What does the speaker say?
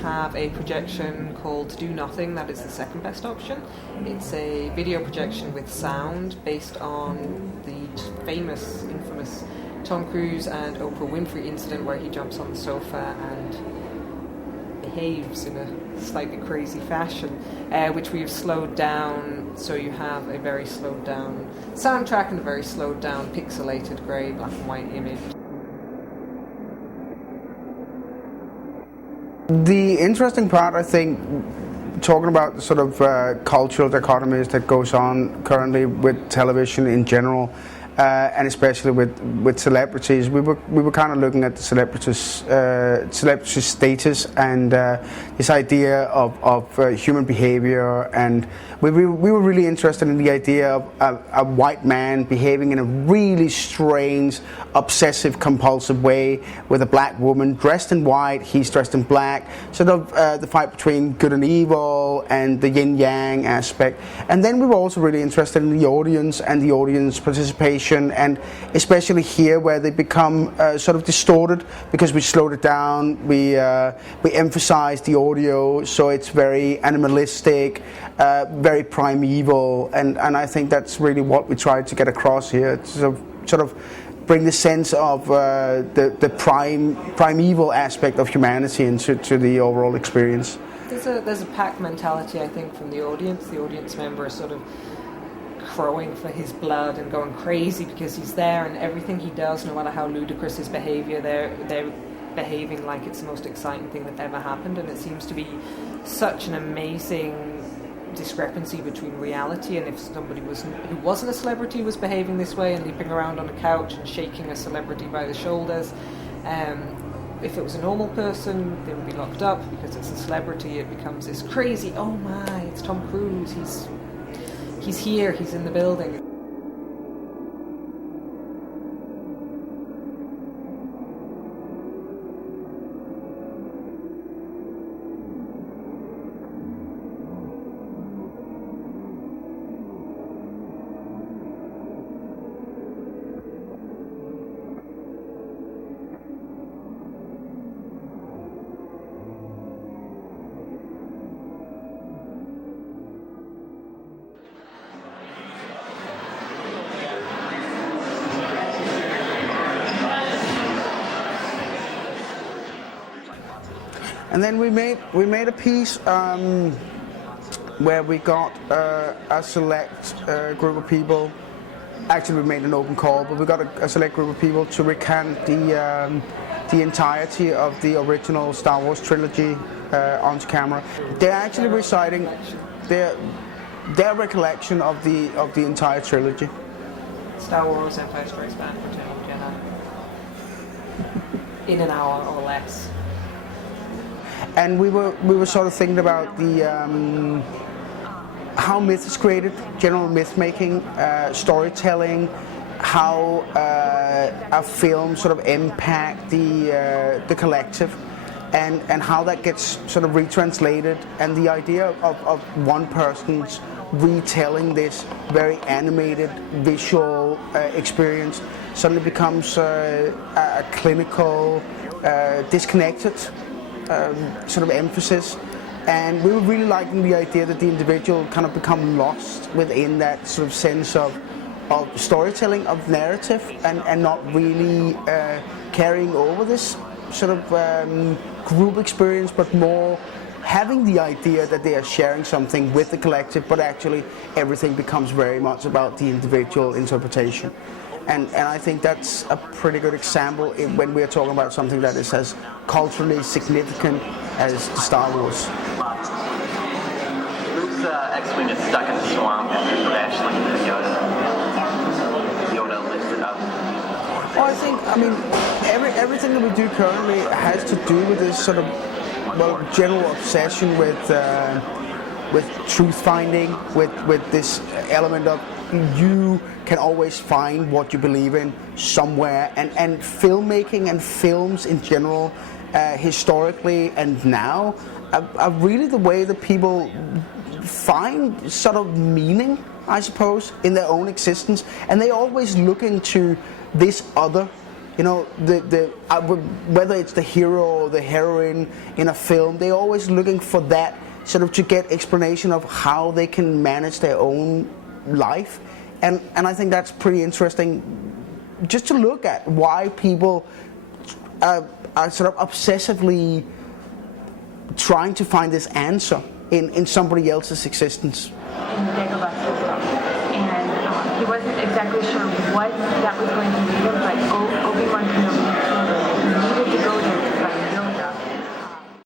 have a projection called Do Nothing that is the second best option. It's a video projection with sound based on the famous, infamous Tom Cruise and Oprah Winfrey incident where he jumps on the sofa and behaves in a slightly crazy fashion, which we've slowed down, so you have a very slowed down soundtrack and a very slowed down pixelated grey black and white image. The interesting part, I think, talking about the sort of cultural dichotomies that goes on currently with television in general, and especially with celebrities, we were kind of looking at the celebrity status and this idea of human behavior, and we were really interested in the idea of a white man behaving in a really strange, obsessive, compulsive way with a black woman dressed in white, he's dressed in black, sort of the fight between good and evil and the yin-yang aspect. And then we were also really interested in the audience and the audience participation, and especially here where they become sort of distorted because we slowed it down, we emphasized the audio, so it's very animalistic, very primeval, and I think that's really what we tried to get across here, to sort of bring the sense of the primeval aspect of humanity into the overall experience. There's a pack mentality, I think, from the audience. The audience member is sort of crowing for his blood and going crazy because he's there, and everything he does, no matter how ludicrous his behaviour, they're behaving like it's the most exciting thing that ever happened. And it seems to be such an amazing discrepancy between reality, and if somebody who wasn't a celebrity was behaving this way and leaping around on a couch and shaking a celebrity by the shoulders, if it was a normal person, they would be locked up. Because it's a celebrity, it becomes this crazy, oh my, it's Tom Cruise, he's here, he's in the building. And then we made a piece where we got a select group of people. Actually, we made an open call, but we got a select group of people to recant the entirety of the original Star Wars trilogy onto camera. They're actually reciting their recollection of the entire trilogy. Star Wars, Empire Strikes Back, Return of the Jedi. In an hour or less. And we were sort of thinking about the how myth is created, general myth making, storytelling, how a film sort of impact the collective, and how that gets sort of retranslated, and the idea of one person's retelling this very animated visual experience suddenly becomes a clinical, disconnected sort of emphasis. And we were really liking the idea that the individual kind of become lost within that sort of sense of storytelling, of narrative, and not really carrying over this sort of group experience, but more having the idea that they are sharing something with the collective, but actually everything becomes very much about the individual interpretation. And I think that's a pretty good example when we're talking about something that is as culturally significant as Star Wars. Luke's X-Wing is stuck in the swamp after crashing into Yoda. Yoda lifts it up. Well, I mean, everything that we do currently has to do with this sort of, well, general obsession with truth finding, with this element of you can always find what you believe in somewhere, and filmmaking and films in general, historically and now, are really the way that people find sort of meaning, I suppose, in their own existence, and they always look into this other you know, whether it's the hero or the heroine in a film, they're always looking for that sort of to get explanation of how they can manage their own life, and I think that's pretty interesting, just to look at why people are sort of obsessively trying to find this answer in somebody else's existence. In the Dagobah system, and he wasn't exactly sure what that was going to lead him, but